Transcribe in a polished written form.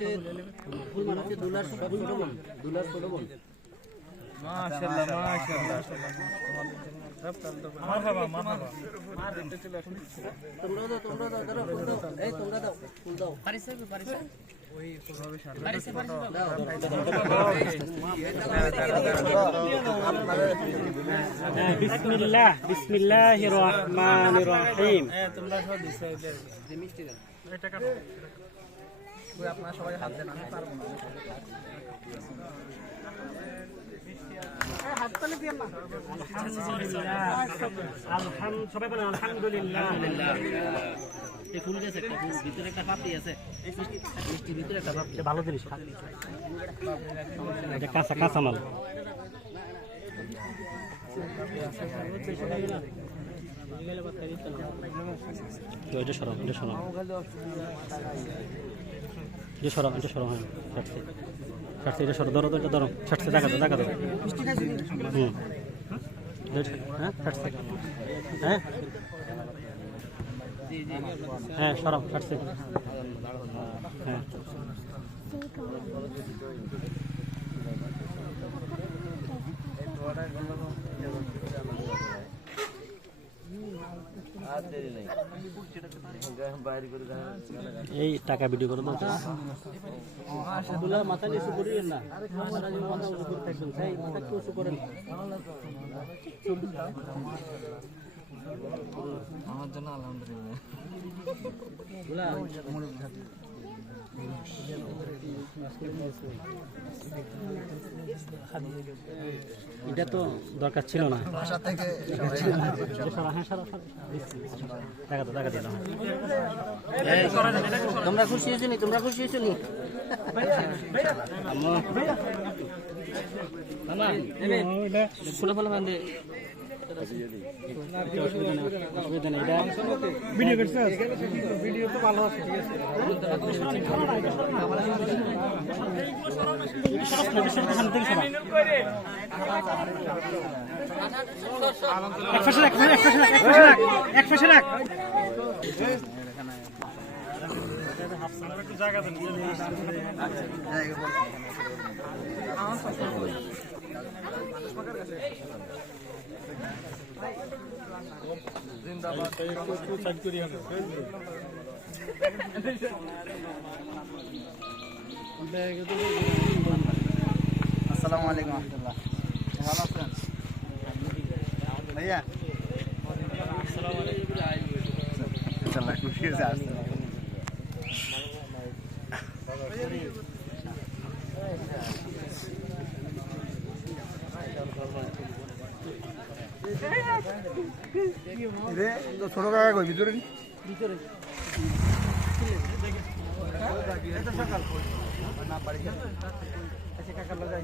হচ্ছে ফুলমান হচ্ছে দুলার ছোট বোন, দুলার ছোট বোন। মাশাআল্লাহ মাশাআল্লাহ মারহাবা মারহাবা তোমরা দাও ধরো ফুল দাও, এই তোমরা দাও ফুল দাও। পারিছে ওই পারিছে দাও। বিসমিল্লাহ বিসমিল্লাহির রহমানির রহিম। তোমরা সব দিছো যে মিষ্টি দাও। এটা কাটো ওই আপনারা সবাই হাত দেন আমি পারবো না হাততালি দিন না সবাই বলেন আলহামদুলিল্লাহ। এই ফুল গেছে একটা ফুল ভিতরে একটা পাপড়ি আছে, মিষ্টির ভিতরে একটা পাপড়ি। ভালো জিনিস, এটা কাঁচা কাঁচা মাল। এটা সরাও, এটা সরাও, এটা সরাও, এটা সরাও। হ্যাঁ ছাড়ছে ছাড়ছে, এটা সরাও, ধরো তো, এটা ধরো, ছাড়ছে, দেখা দাও, দেখা দাও। হ্যাঁ ছাড়ছে, হ্যাঁ হ্যাঁ সরাও, ছাড়ছে, হ্যাঁ এই টাকা ভিডিও করে দাও। মাথা নিচু করিয়েন না, মাথা উঁচু করে থাকবেন, তাই মাথা একটু উঁচু করেন। আমার জন্য আলহামদুলিল্লাহ। এটা তো দরকার ছিল না। ভাষা থেকে দেখা দাও, দেখা দিয়ে দাও। তোমরা খুশি হয়েছো নি? তোমরা খুশি হয়েছো নি? ফুলে ফুলে বান্ধে অসুবিধা নেই, এটা ভিডিও করছে, ভিডিও তো ভালো আছে, ঠিক আছে। আসসালামু আলাইকুম রহমতুল্লাহ, ভালো আছেন ভাইয়া? ইনশাআল্লাহ খুশি হয়েছে আসতে। ছোট কাকা কই ভিতরে ভিতরে সকাল না বাড়ি কাকার লাগাই